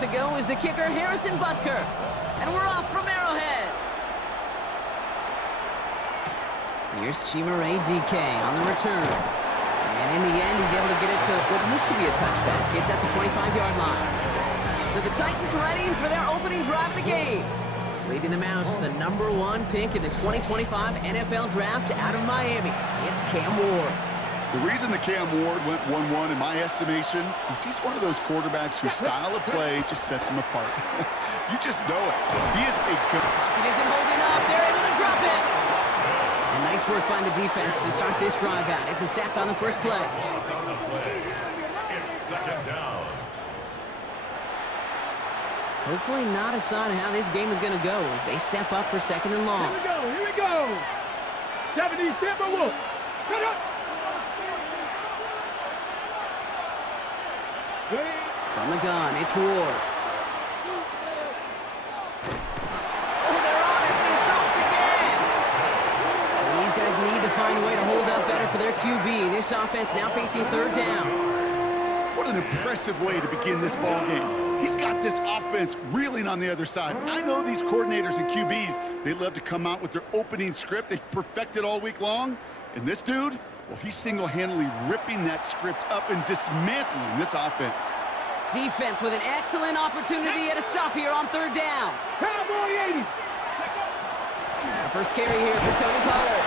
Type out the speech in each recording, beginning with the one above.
to go is the kicker, Harrison Butker. And we're off from Arrowhead. Here's Chimere DK on the return. And in the end, he's able to get it to what used to be a touchback. It's at the 25-yard line. So the Titans ready for their opening drive of the game. Leading them out, the #1 pick in the 2025 NFL Draft out of Miami. It's Cam Ward. The reason that Cam Ward went 1-1 in my estimation is he's one of those quarterbacks whose style of play just sets him apart. You just know it. He is a good... Pocket isn't holding up. They're able to drop it. And nice work by the defense to start this drive out. It's a sack on the first play. It's second down. Hopefully not a sign of how this game is going to go as they step up for second and long. Here we go. 70, Timberwolf. Shut up. From the gun, it's Ward. Oh, they're on him, and he's dropped again. And these guys need to find a way to hold up better for their QB. This offense now facing third down. What an impressive way to begin this ball game. He's got this offense reeling on the other side. I know these coordinators and QBs, they love to come out with their opening script. They perfected all week long. And this dude, well, he's single-handedly ripping that script up and dismantling this offense. Defense with an excellent opportunity at a stop here on third down. Cowboy 80. First carry here for Tony Pollard.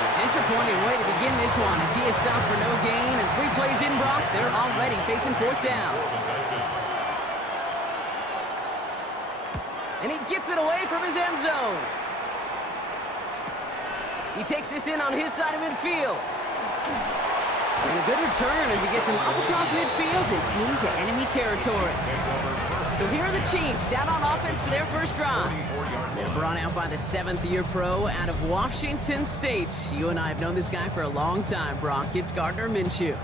A disappointing way to begin this one as he is stopped for no gain, and 3 plays in, Brock. They're already facing fourth down. And he gets it away from his end zone. He takes this in on his side of midfield. And a good return as he gets him up across midfield and into enemy territory. So here are the Chiefs out on offense for their first drive. They're brought out by the 7th-year pro out of Washington State. You and I have known this guy for a long time, Brock. It's Gardner Minshew.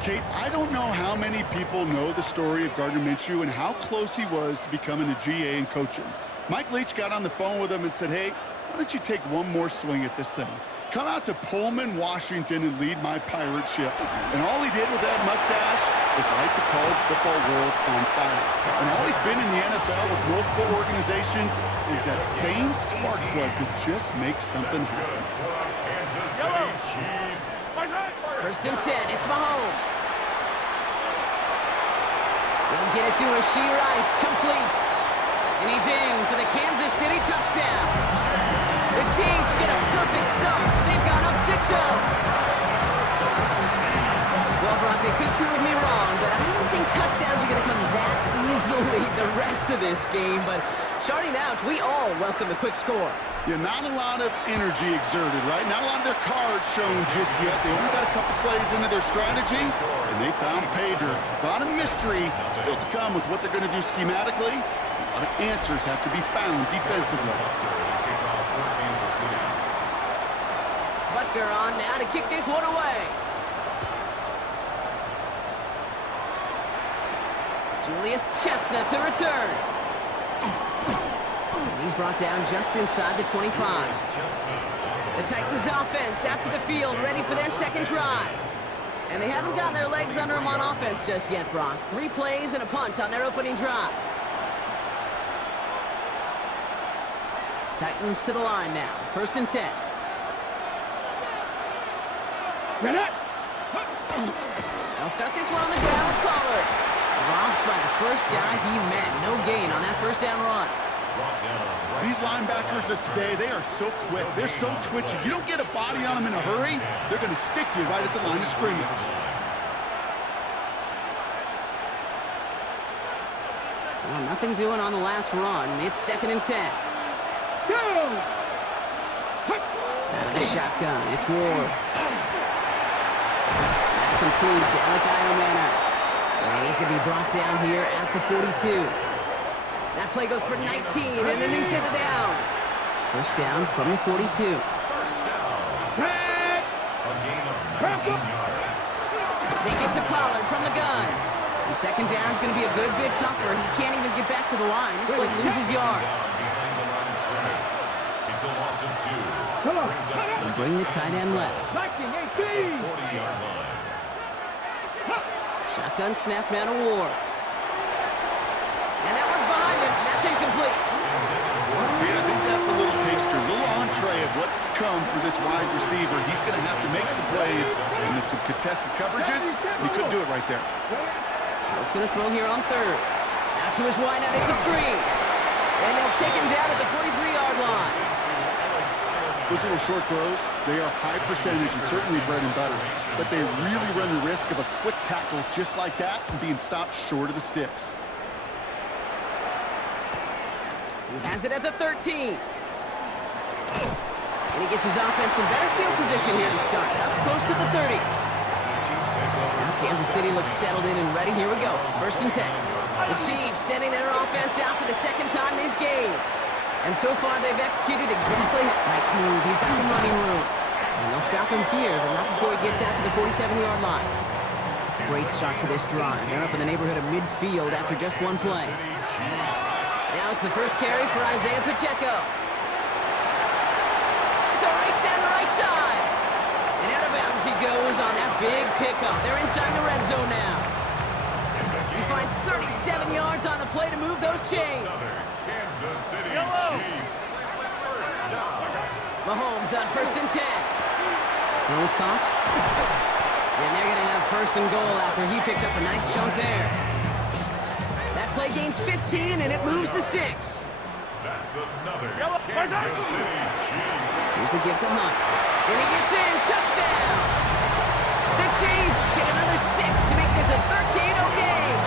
Kate, I don't know how many people know the story of Gardner Minshew and how close he was to becoming a GA and coaching. Mike Leach got on the phone with him and said, hey, why don't you take one more swing at this thing? Come out to Pullman, Washington, and lead my pirate ship. And all he did with that mustache was light the college football world on fire. And all he's been in the NFL with multiple organizations is that same spark plug that just makes something happen. First and 10, it's Mahomes. They'll get it to Rashee Rice, complete. And he's in for the Kansas City touchdown. The Chiefs get a perfect start. They've gone up 6-0. Well, Brock, they could prove me wrong, but I don't think touchdowns are going to come that easily the rest of this game. But starting out, we all welcome the quick score. Yeah, not a lot of energy exerted, right? Not a lot of their cards shown just yet. They only got a couple plays into their strategy, and they found pay dirt. A lot of mystery still to come with what they're going to do schematically. A lot of answers have to be found defensively. Butker on now to kick this one away. Julius Chestnut to return. And he's brought down just inside the 25. The Titans offense out to the field, ready for their second drive. And they haven't gotten their legs under them on offense just yet, Brock. 3 plays and a punt on their opening drive. Titans to the line now. First and 10. They'll start this one on the ground with Pollard. Dropped by the first guy he met. No gain on that first down run. These linebackers of today, they are so quick. They're so twitchy. You don't get a body on them in a hurry, they're going to stick you right at the line of scrimmage. Well, nothing doing on the last run. It's second and 10. Go! Out of the shotgun, it's Ward. That's complete to Alec Iomana. And he's going to be brought down here at the 42. That play goes for 19, and a new set of downs. First down from the 42. They get to Pollard from the gun. And second down is going to be a good bit tougher. He can't even get back to the line. This play loses yards. And bring the tight end left. Shotgun snap now to Ward. And that one's behind him, and that's incomplete. Yeah, I think that's a little taster, a little entree of what's to come for this wide receiver. He's going to have to make some plays into some contested coverages. He couldn't do it right there. It's going to throw here on third. Out to his wideout, it's a screen. And they'll take him down at the 43-yard line. Those little short throws, they are high percentage and certainly bread and butter. But they really run the risk of a quick tackle just like that and being stopped short of the sticks. He has it at the 13. And he gets his offense in better field position here to start. Up close to the 30. Now Kansas City looks settled in and ready. Here we go. 1st and 10. The Chiefs sending their offense out for the second time this game. And so far, they've executed exactly. Nice move. He's got some running room. And they'll stop him here, but not before he gets out to the 47-yard line. Great start to this drive. They're up in the neighborhood of midfield after just one play. Now it's the first carry for Isaiah Pacheco. It's a race down the right side. And out of bounds he goes on that big pickup. They're inside the red zone now. He finds 37 yards on the play to move those chains. Kansas City Chiefs. Mahomes on 1st and 10. Throws caught. And they're going to have 1st and goal after he picked up a nice chunk there. That play gains 15, and it moves the sticks. That's another Kansas City Chiefs. Here's a gift to Hunt. And he gets in. Touchdown! The Chiefs get another 6 to make this a 13-0 game.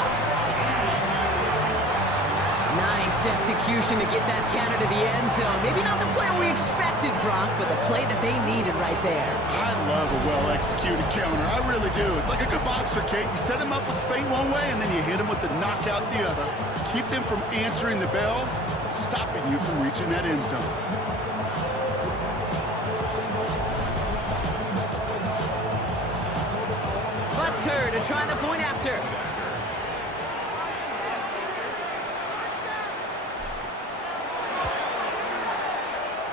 Nice execution to get that counter to the end zone. Maybe not the play we expected, Brock, but the play that they needed right there. I love a well-executed counter. I really do. It's like a good boxer, Kate. You set him up with feint one way, and then you hit him with the knockout the other. Keep them from answering the bell, stopping you from reaching that end zone. Butker to try the point after.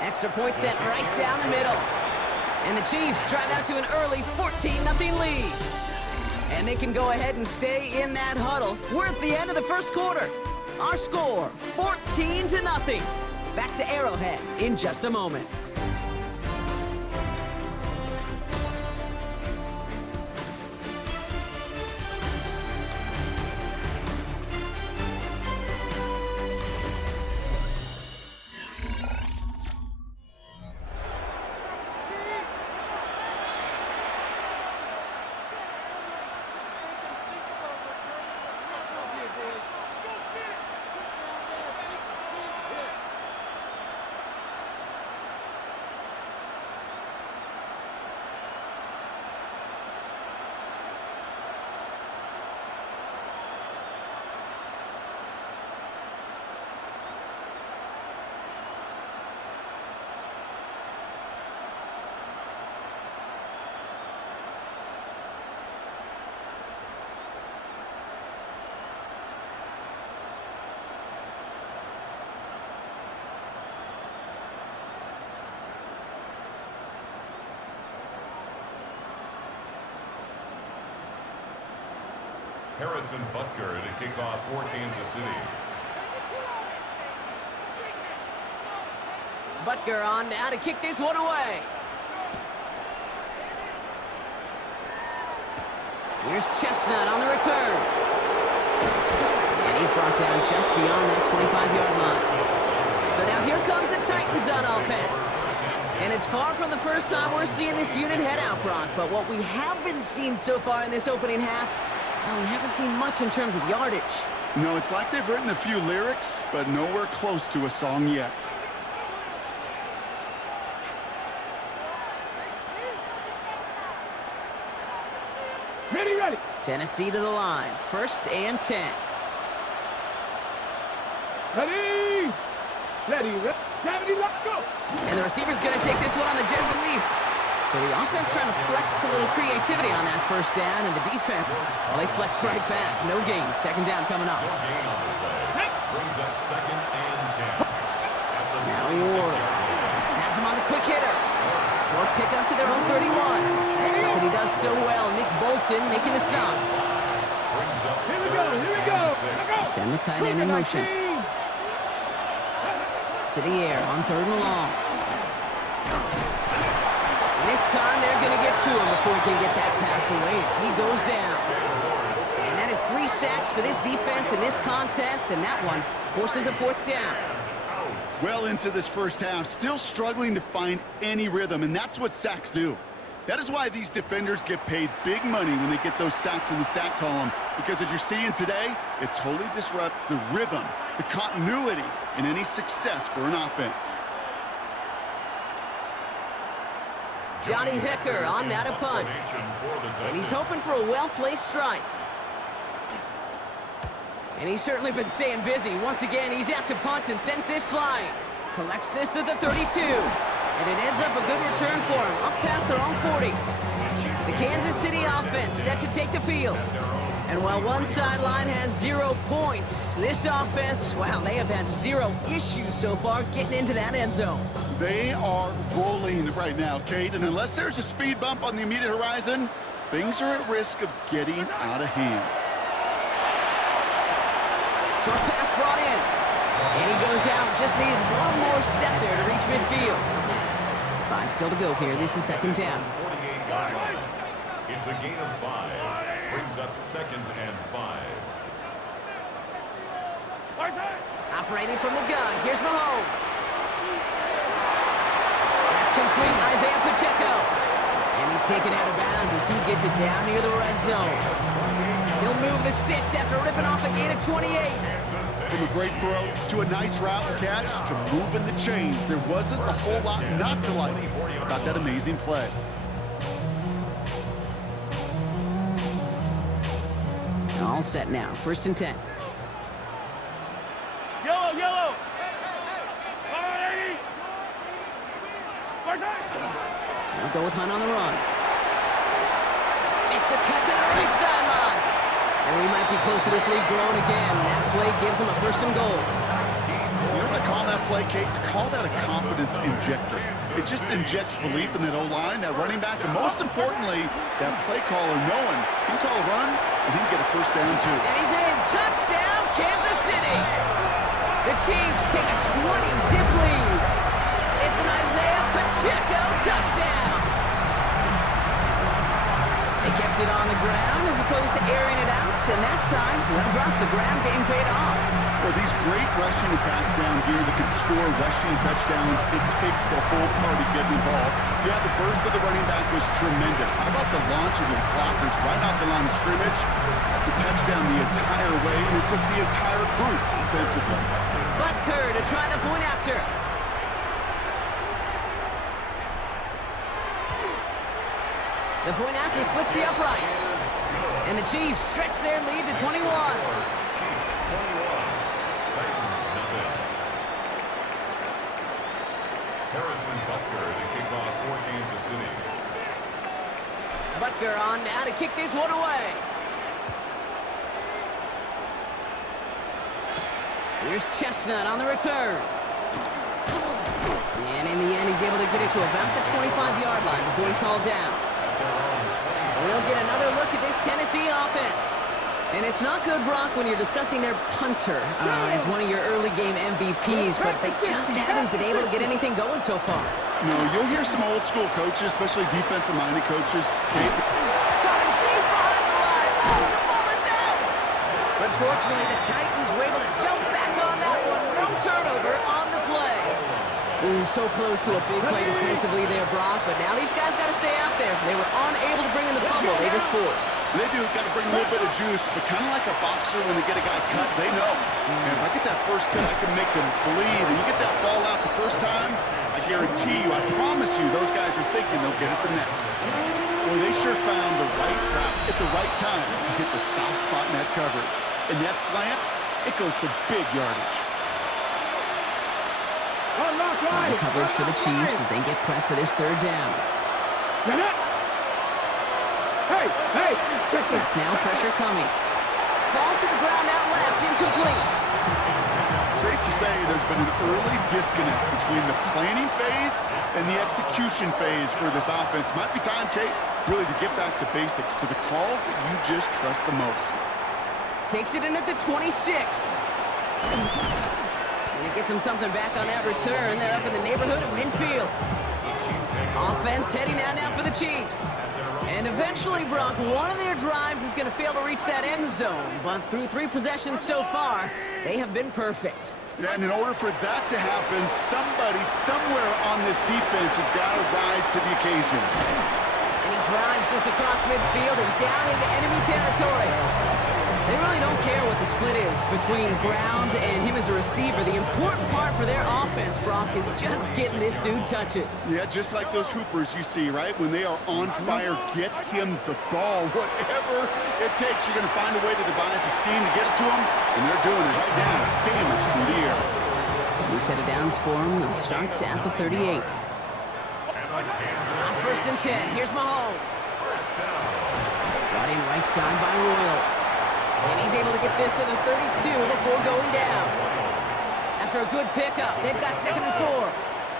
Extra point set right down the middle. And the Chiefs drive out to an early 14-0 lead. And they can go ahead and stay in that huddle. We're at the end of the first quarter. Our score, 14-0. Back to Arrowhead in just a moment. Harrison Butker to kick off for Kansas City. Butker on now to kick this one away. Here's Chestnut on the return. And he's brought down just beyond that 25-yard line. So now here comes the Titans on offense. And it's far from the first time we're seeing this unit head out, Brock. But what we haven't seen so far in this opening half, well, we haven't seen much in terms of yardage. No, it's like they've written a few lyrics, but nowhere close to a song yet. Ready. Tennessee to the line. 1st and 10. Ready. Let's go. And the receiver's going to take this one on the jet sweep. So the offense trying to flex a little creativity on that 1st down, and the defense, well, they flex right back. No gain. 2nd down coming up. No gain on the play. Brings up 2nd and 10. Now Ward has him on the quick hitter. Short pickup to their own 31. Something he does so well. Nick Bolton making the stop. Brings up Here we go. Here we go. Send the tight end in motion. To the air on 3rd and long. And this time they're going to get to him before he can get that pass away as he goes down. And that is 3 sacks for this defense in this contest, and that one forces a 4th down. Well into this first half, still struggling to find any rhythm, and that's what sacks do. That is why these defenders get paid big money when they get those sacks in the stat column, because as you're seeing today, it totally disrupts the rhythm, the continuity, and any success for an offense. Johnny Hecker on that a punt. And he's hoping for a well-placed strike. And he's certainly been staying busy. Once again, he's out to punt and sends this flying. Collects this at the 32. And it ends up a good return for him, up past their own 40. The Kansas City offense set to take the field. And while one sideline has 0 points, this offense, well, they have had 0 issues so far getting into that end zone. They are rolling right now, Kate, and unless there's a speed bump on the immediate horizon, things are at risk of getting out of hand. Short pass brought in. And he goes out. Just needed one more step there to reach midfield. 5 still to go here. This is 2nd down. 48-yard line. It's a gain of 5. Brings up 2nd and 5. Operating from the gun. Here's Mahomes. That's complete. Isaiah Pacheco. And he's taken out of bounds as he gets it down near the red zone. He'll move the sticks after ripping off a gain of 28. From a great throw to a nice route and catch to moving the chains, there wasn't a whole lot not to like about that amazing play. All set now. 1st and 10. Yellow, yellow. They'll go with Hunt on the run. Makes a cut to the right sideline. And we might be close to this lead growing again. That play gives them a 1st and goal. You know what I call that play, Kate? I call that a confidence injector. It just injects belief in that O-line, that running back, and most importantly, that play caller knowing he can call a run and he can get a 1st down too. And he's in. Touchdown, Kansas City. The Chiefs take a 20-zip lead. It's an Isaiah Pacheco touchdown. They kept it on the ground as opposed to airing it out, and that time, well, Brock, the ground game paid off. Well, these great rushing attacks down here that can score rushing touchdowns, it takes the whole party getting involved. Yeah, the burst of the running back was tremendous. How about the launch of his blockers right off the line of scrimmage? That's a touchdown the entire way, and it took the entire group offensively. Butker to try the point after. The point after splits the uprights. And the Chiefs stretch their lead to 21. Chiefs 21. Titans nothing. Harrison Butker to kick off for Kansas City. Butker on now to kick this one away. Here's Chestnut on the return. And in the end, he's able to get it to about the 25-yard line before he's hauled down. We'll get another look at this Tennessee offense. And it's not good, Brock, when you're discussing their punter as one of your early game MVPs, but they just haven't been able to get anything going so far. No, you'll hear some old school coaches, especially defensive-minded coaches. Kate, Got him deep behind the line. Oh, the ball is out! But fortunately, the Titans were able to jump back on that one. No turnover on the play. Ooh, so close to a big play defensively there, Brock, but now these guys got to stay out there. They were unable to bring in the fumble. They just forced. they do got to bring a little bit of juice, but kind of like a boxer when they get a guy cut, they know. And if I get that first cut, I can make him bleed. And you get that ball out the first time, I guarantee you, I promise you, those guys are thinking they'll get it the next. Well, they sure found the right route at the right time to hit the soft spot in that coverage. And that slant, it goes for big yardage. Line coverage for the Chiefs as they get prepped for this third down. Hey! Now pressure coming. Falls to the ground out left, incomplete. Safe to say there's been an early disconnect between the planning phase and the execution phase for this offense. Might be time, Kate, really to get back to basics, to the calls that you just trust the most. Takes it in at the 26. And it gets him something back on that return. They're up in the neighborhood of midfield. Offense heading out now for the Chiefs. And eventually, Brock, one of their drives is going to fail to reach that end zone. But through 3 possessions so far, they have been perfect. Yeah, and in order for that to happen, somebody somewhere on this defense has got to rise to the occasion. And he drives this across midfield and down into enemy territory. They really don't care what the split is between ground and him as a receiver. The important part for their offense, Brock, is just getting this dude touches. Yeah, just like those hoopers you see, right? When they are on fire, get him the ball. Whatever it takes, you're going to find a way to devise a scheme to get it to him, and they're doing it right now. Damage through the air. New set of downs for him. It starts at the 38. First and 10. Here's Mahomes. Brought in right side by Royals. And he's able to get this to the 32 before going down. After a good pickup, they've got 2nd and 4.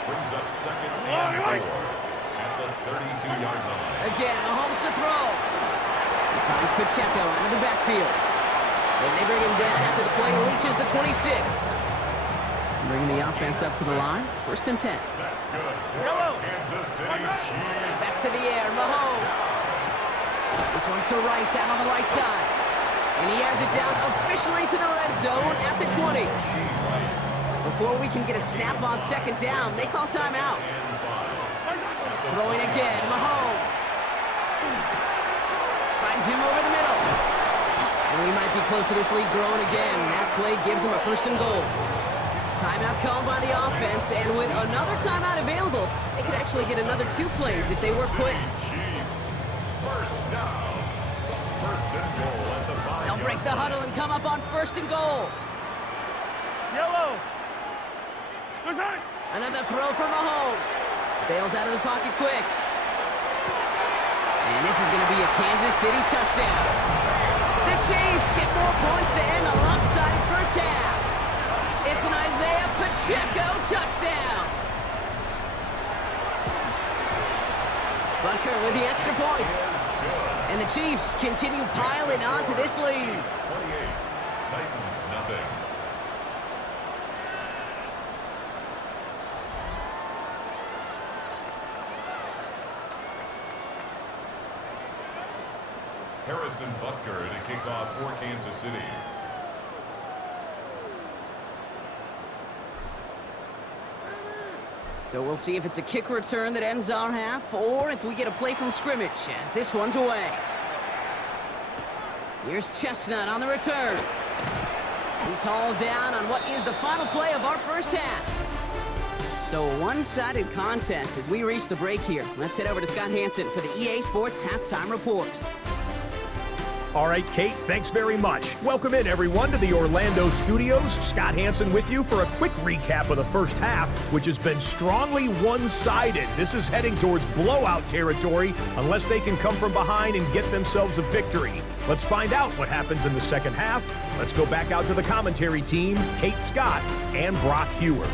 Brings up 2nd and 4 at the 32-yard line. Again, Mahomes to throw. He finds Pacheco out of the backfield. And they bring him down after the play reaches the 26. Bringing the offense up to the line. 1st and 10. That's good. Kansas City Chiefs. Back to the air, Mahomes. This one's to Rice out on the right side. And he has it down officially to the red zone at the 20. Before we can get a snap on 2nd down, they call timeout. Throwing again, Mahomes. Finds him over the middle. And we might be close to this lead growing again. That play gives him a 1st and goal. Timeout called by the offense, and with another timeout available, they could actually get another 2 plays if they work quick. Chiefs. First down. 1st and goal at the 5. They'll break the huddle and come up on 1st and goal. Yellow. Another throw from Mahomes. Bails out of the pocket quick. And this is going to be a Kansas City touchdown. The Chiefs get more points to end a lopsided first half. It's an Isaiah Pacheco touchdown. Butker with the extra point. And the Chiefs continue piling onto this lead. 28. Titans nothing. Harrison Butker to kick off for Kansas City. So we'll see if it's a kick return that ends our half, or if we get a play from scrimmage, as this one's away. Here's Chestnut on the return. He's hauled down on what is the final play of our first half. So a one-sided contest as we reach the break here. Let's head over to Scott Hansen for the EA Sports Halftime Report. All right, Kate, thanks very much. Welcome in, everyone, to the Orlando studios. Scott Hansen with you for a quick recap of the first half, which has been strongly one-sided. This is heading towards blowout territory unless they can come from behind and get themselves a victory. Let's find out what happens in the second half. Let's go back out to the commentary team, Kate Scott and Brock Hewer.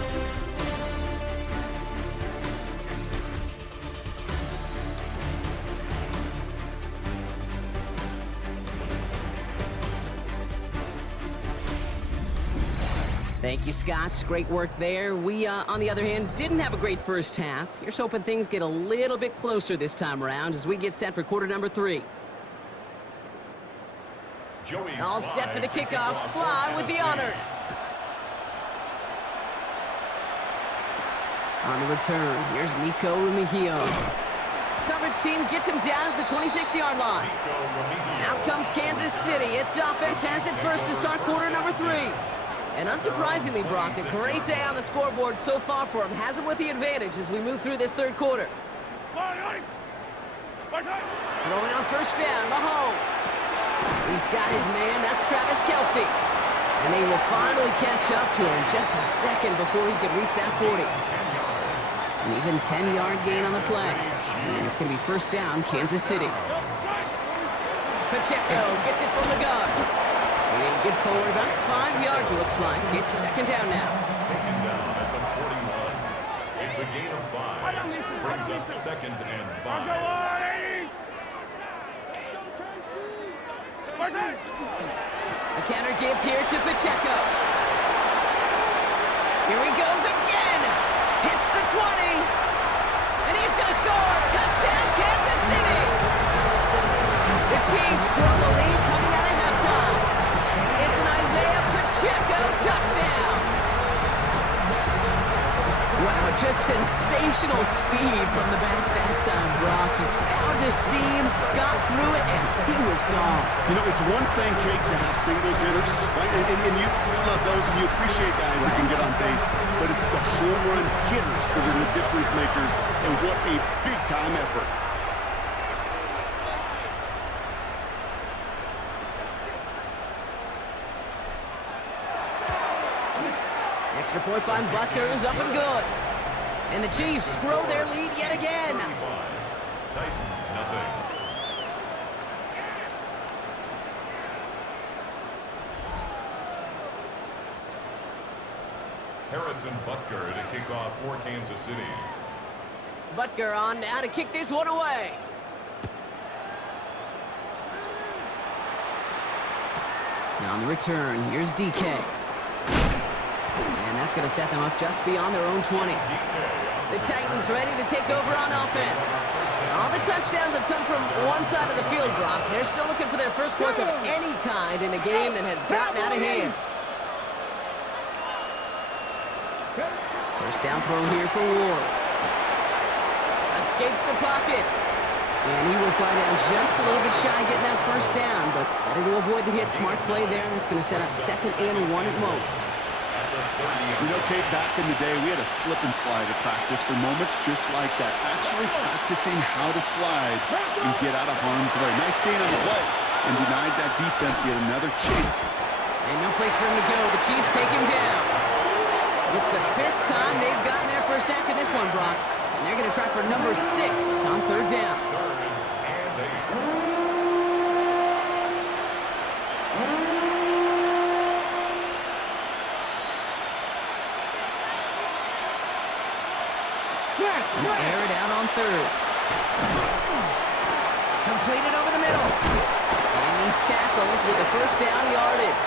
Thank you, Scott. Great work there. We, on the other hand, didn't have a great first half. Here's hoping things get a little bit closer this time around as we get set for quarter number 3. All set for the kickoff. Sly with the honors. On the return, here's Nico Remigio. Coverage team gets him down at the 26-yard line. Out comes Kansas City. Its offense has it first to start quarter number 3. And unsurprisingly, Brock, a great day on the scoreboard so far for him. Has him with the advantage as we move through this third quarter. Throwing on first down, Mahomes. He's got his man, that's Travis Kelce. And they will finally catch up to him just a second before he could reach that 40. An even 10-yard gain on the play. And it's going to be first down, Kansas City. Pacheco gets it from the gun. And get forward about 5 yards, looks like. It's second down now. Taken down at the 41. It's a gain of 5. Brings up 2nd and 5. A counter give here to Pacheco. Here he goes again. Hits the 20. And he's going to score. Touchdown, Kansas City. The Chiefs grow the lead coming out of halftime. It's an Isaiah Pacheco touchdown. Wow, just sensational speed from the back that time, Brock. He found a seam, got through it, and he was gone. You know, it's one thing, Kate, to have singles hitters, right? And you love those, and you appreciate guys that can get on base. But it's the home run hitters that are the difference makers, and what a big-time effort. Extra point by Butker is up and good. And the Chiefs grow their lead yet again. Titans, nothing. Harrison Butker to kick off for Kansas City. Butker on now to kick this one away. Now on the return, here's DK. And that's going to set them up just beyond their own 20. The Titans ready to take over on offense. All the touchdowns have come from one side of the field, Brock. They're still looking for their first points of any kind in a game that has gotten out of hand. First down throw here for Ward. Escapes the pocket. And he will slide down just a little bit shy getting that first down, but better to avoid the hit. Smart play there, and that's going to set up 2nd and 1 at most. You know, Kate, back in the day, we had a slip and slide at practice for moments just like that. Actually practicing how to slide and get out of harm's way. Nice gain on the play and denied that defense yet another cheat. And no place for him to go. The Chiefs take him down. It's the 5th time they've gotten their first sack in this one, Brock. And they're going to try for number 6 on 3rd down. Air it out on 3rd. Completed over the middle. And he's tackled with the first down yardage.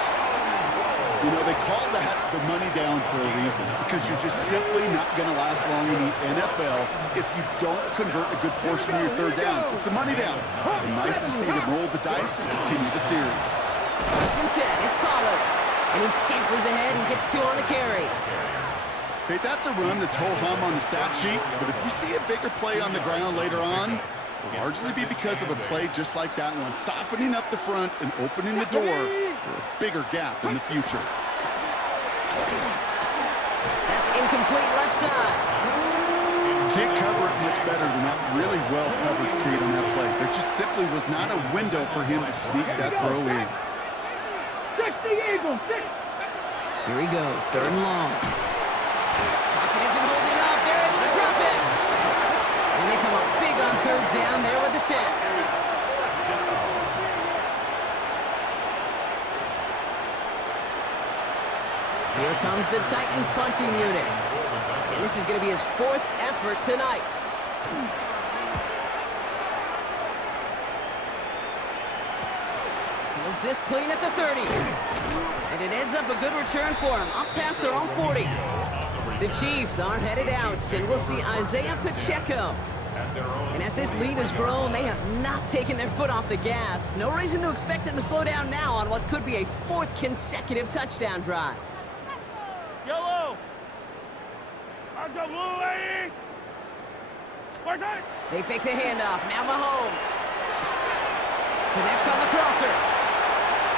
You know, they call that the money down for a reason, because you're just simply not going to last long in the NFL if you don't convert a good portion of your 3rd downs. It's the money down. And nice to see them roll the dice and continue the series. First and 10, it's Pollard. And he scampers ahead and gets 2 on the carry. Okay, that's a run that's ho-hum on the stat sheet, but if you see a bigger play on the ground later on, it'll largely be because of a play just like that one, softening up the front and opening the door for a bigger gap in the future. That's incomplete left side. Can't cover it much better than that. Really well covered, Kate, on that play. There just simply was not a window for him to sneak that throw in. Here he goes, 3rd and long. Pocket isn't holding up. They're able to drop it. And they come up big on 3rd down there with the set. Here comes the Titans punting unit. And this is going to be his 4th effort tonight. Fields this clean at the 30. And it ends up a good return for him, up past their own 40. The Chiefs are headed out, and we'll see Isaiah Pacheco. And as this lead has grown, they have not taken their foot off the gas. No reason to expect them to slow down now on what could be a 4th consecutive touchdown drive. Yellow! They fake the handoff. Now Mahomes connects on the crosser.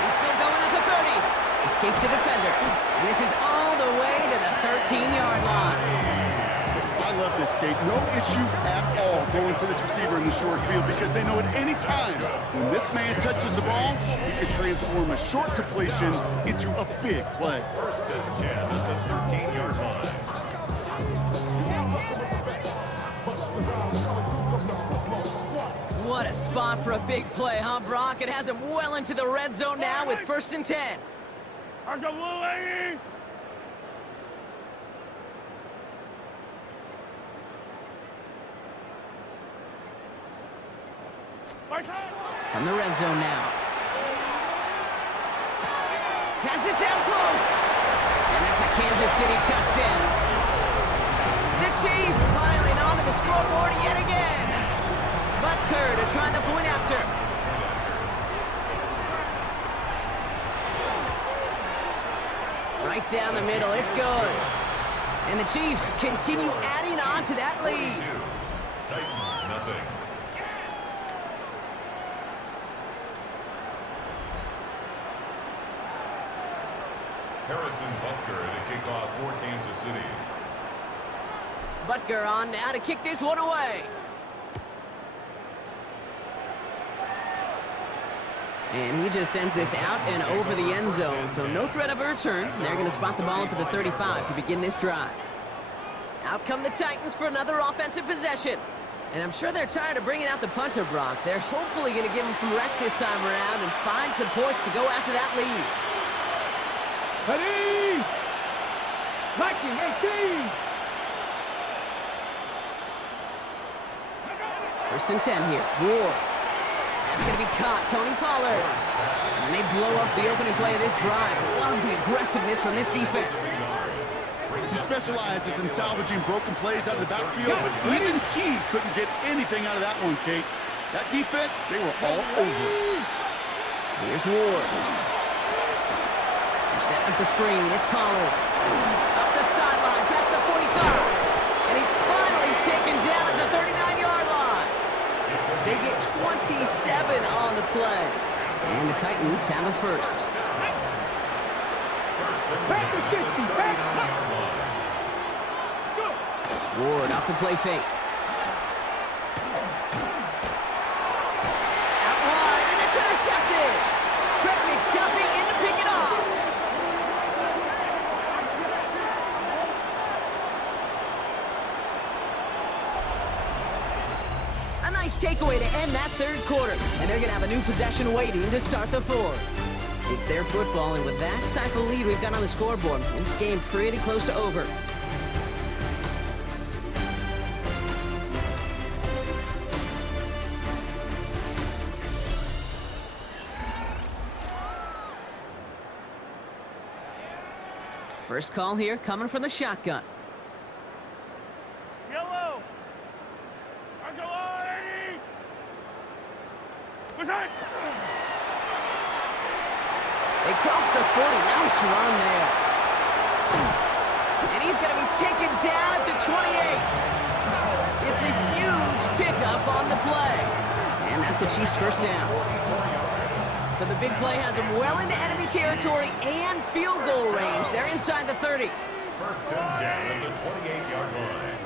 He's still going at the 30. Escapes the defender. And this is all the way to the 13-yard line. I love this, Kate. No issues at all going to this receiver in the short field, because they know at any time when this man touches the ball, he can transform a short completion into a big play. 1st and 10 at the 13-yard line. What a spot for a big play, huh, Brock? It has him well into the red zone now with 1st and 10. From the red zone now. Has it down close. And that's a Kansas City touchdown. The Chiefs piling onto the scoreboard yet again. Butker to try the point after. Right down the middle, it's good. And the Chiefs continue adding on to that lead. Titans, nothing. Harrison Butker to kick off for Kansas City. Butker on now to kick this one away. And he just sends this out and over the end zone, so no threat of a return. They're going to spot the ball up at the 35 to begin this drive. Out come the Titans for another offensive possession. And I'm sure they're tired of bringing out the punter, Brock. They're hopefully going to give him some rest this time around and find some points to go after that lead. Ready! Viking 18! First and 10 here. Ward. That's going to be caught. Tony Pollard. And they blow up the opening play of this drive. Love the aggressiveness from this defense. He specializes in salvaging broken plays out of the backfield, but even he couldn't get anything out of that one, Kate. That defense, they were all over it. Here's Ward. They're setting up the screen. It's Pollard. Up the sideline, past the 45. And he's finally taken down at the 39-yard line. They get 27 on the play. And the Titans have a first. Back to 60, back. Ward off the play fake. Out wide, and it's intercepted. Trent McDuffie in to pick it off. A nice takeaway to end that third quarter. And they're going to have a new possession waiting to start the fourth. It's their football, and with that type of lead we've got on the scoreboard, this game pretty close to over. First call here coming from the shotgun. Yellow! What's that? They cross the 40. Nice run there. And he's going to be taken down at the 28. It's a huge pickup on the play. And that's a Chiefs first down. So the big play has him well into enemy territory and field goal range. They're inside the 30. First and 10 at the 28-yard line.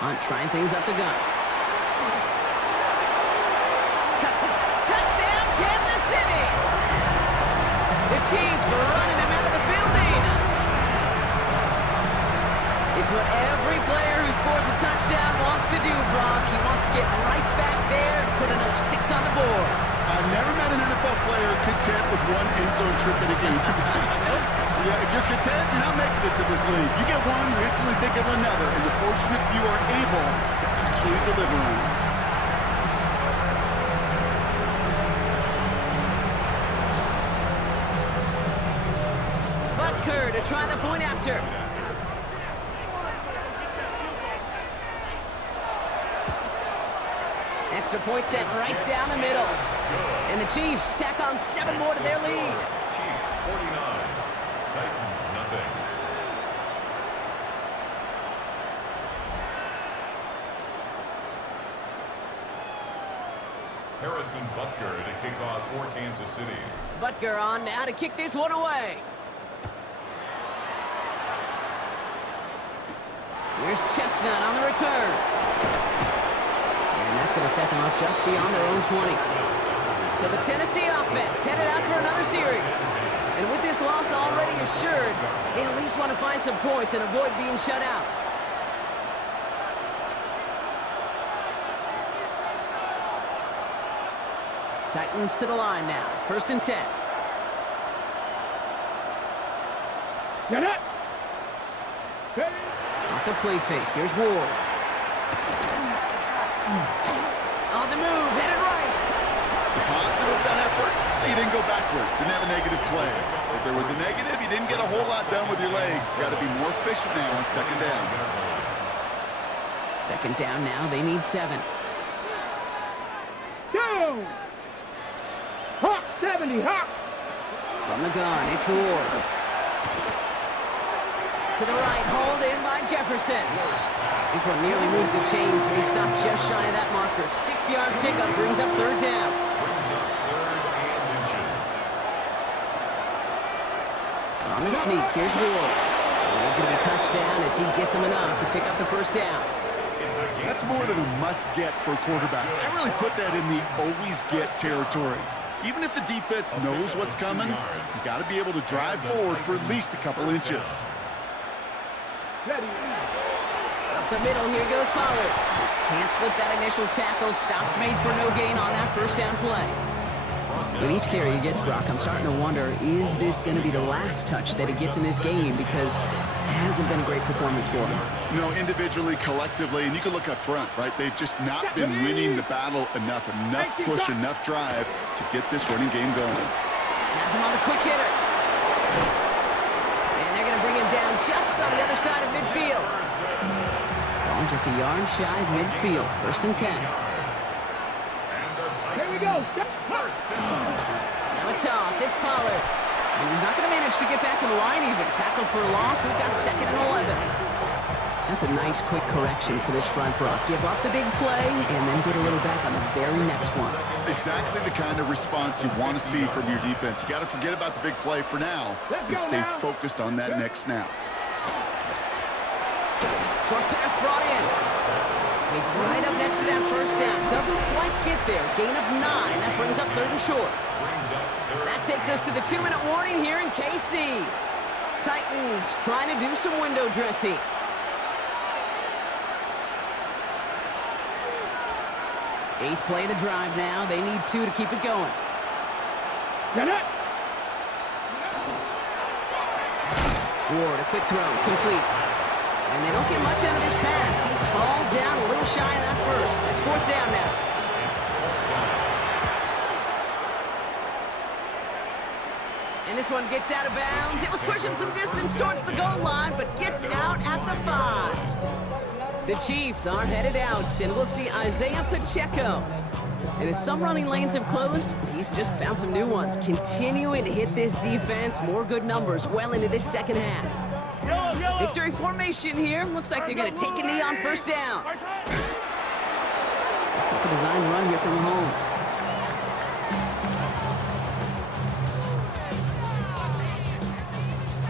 Hunt trying things up the gut. Cuts it. Touchdown, Kansas City! The Chiefs are running them out of the building. It's what every player who scores a touchdown wants to do, Brock. He wants to get right back there and put another 6 on the board. I've never met an NFL player content with one end zone trip in a game. Yeah, if you're content, you're not making it to this league. You get one, you instantly think of another, and the fortunate few are able to actually deliver on it. Butker to try the point after. Extra point set right down the middle. And the Chiefs tack on 7 more to their lead. Chiefs 49, Titans nothing. Harrison Butker to kick off for Kansas City. Butker on now to kick this one away. Here's Chestnut on the return. And that's going to set them up just beyond their own 20. So the Tennessee offense headed out for another series. And with this loss already assured, they at least want to find some points and avoid being shut out. Titans to the line now. First and 10. Get it! Off the play fake. Here's Ward. On the move, headed right. Positive of that effort, he didn't go backwards, didn't have a negative play. If there was a negative, you didn't get a whole lot done with your legs. Got to be more efficient now on second down. Second down now, they need 7. Down. Hawk 70, Hawk. From the gun, it's Ward. To the right, hold in by Jefferson. This one nearly moves the chains, but he stopped just shy of that marker. 6-yard pickup brings up third down. On the sneak, here's Ward. And he's going to be touched down as he gets him enough to pick up the first down. That's more than a must-get for a quarterback. I really put that in the always-get territory. Even if the defense knows what's coming, you got to be able to drive forward for at least a couple inches. Ready. Up the middle, here goes Pollard. Can't slip that initial tackle. Stops made for no gain on that first down play. With each carry he gets, Brock, I'm starting to wonder, is this going to be the last touch that he gets in this game? Because it hasn't been a great performance for him. You know, individually, collectively, and you can look up front, right? They've just not been winning the battle enough push, enough drive to get this running game going. Has him on the quick hitter. And they're going to bring him down just on the other side of midfield. Ball just a yard shy of midfield. First and 10. Here we go. Now a toss. It's Pollard. And he's not going to manage to get back to the line even. Tackled for a loss. We've got second and 11. That's a nice quick correction for this front, Brock. Give up the big play and then get a little back on the very next one. Exactly the kind of response you want to see from your defense. You got to forget about the big play for now and stay focused on that next snap. Short pass brought in. He's right up next to that first down. Doesn't quite get there. Gain of 9. That brings up third and short. That takes us to the 2-minute warning here in KC. Titans trying to do some window dressing. Eighth play of the drive now. They need 2 to keep it going. Ward, a quick throw, complete. And they don't get much out of this pass. He's fallen down a little shy of that first. That's fourth down now. And this one gets out of bounds. It was pushing some distance towards the goal line, but gets out at the 5. The Chiefs are headed out, and we'll see Isaiah Pacheco. And as some running lanes have closed, he's just found some new ones. Continuing to hit this defense. More good numbers well into this second half. Victory formation here. Looks like they're going to take a knee on first down. Looks like a design run here from Holmes.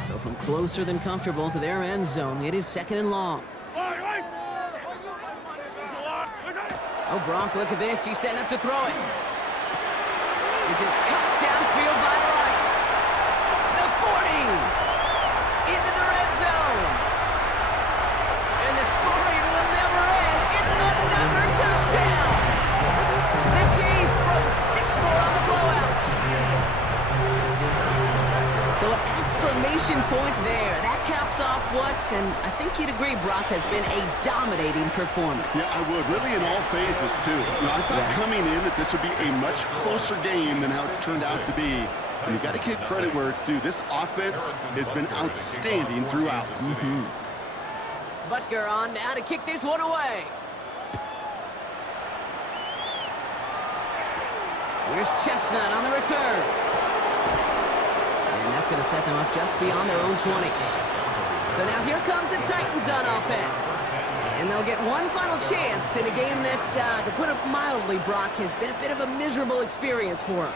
So from closer than comfortable to their end zone, it is second and long. Oh, Brock, look at this. He's setting up to throw it. This is cut downfield by Rice. The 40. Into the red zone. And the scoring will never end. It's another touchdown. The Chiefs throw 6 more on the blowout. So an exclamation point there. That caps off what, and I think you'd agree, Brock, has been a dominating performance. Yeah, I would. Really in all phases, too. You know, I thought coming in that this would be a much closer game than how it's turned out to be. And you got to give credit where it's due. This offense has been outstanding throughout. Butker on now to kick this one away. Here's Chestnut on the return. And that's going to set them up just beyond their own 20. So now here comes the Titans on offense. And they'll get one final chance in a game that, to put it mildly, Brock, has been a bit of a miserable experience for them.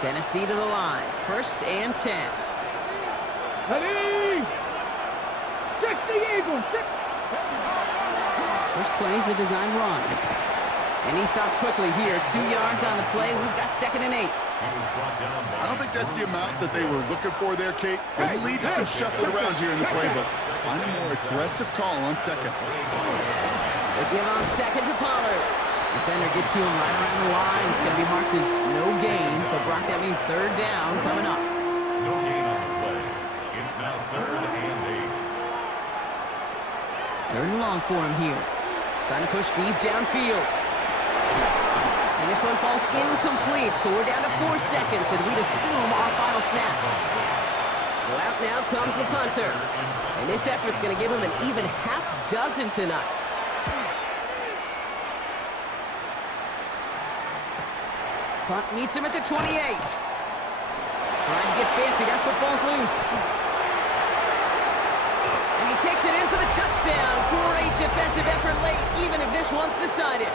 Tennessee to the line. First and 10. Ready! Check the Eagles! First play is a design run. And he stopped quickly here. 2 yards on the play. We've got second and 8. I don't think that's the amount that they were looking for there, Kate. It will lead to some shuffling around here in the playbook. Find a more aggressive call on second. They give on second to Pollard. Defender gets to him right around the line. It's going to be marked as no gain. So, Brock, that means third down coming up. No gain on the play. It's now third and 8. Third and long for him here. Trying to push deep downfield. And this one falls incomplete, so we're down to 4 seconds, and we'd assume our final snap. So out now comes the punter. And this effort's going to give him an even half dozen tonight. Punt meets him at the 28. Trying to get fancy, that football's loose. And he takes it in for the touchdown. Great defensive effort late, even if this one's decided.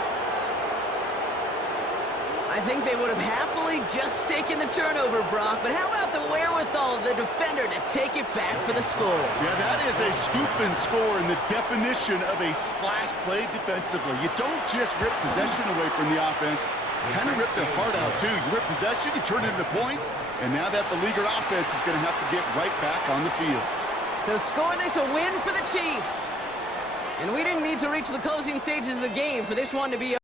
I think they would have happily just taken the turnover, Brock, but how about the wherewithal of the defender to take it back for the score? Yeah, that is a scoop and score in the definition of a splash play defensively. You don't just rip possession away from the offense. You kind of rip their heart out, too. You rip possession, you turn it into points, and now that beleaguered offense is going to have to get right back on the field. So score this a win for the Chiefs. And we didn't need to reach the closing stages of the game for this one to be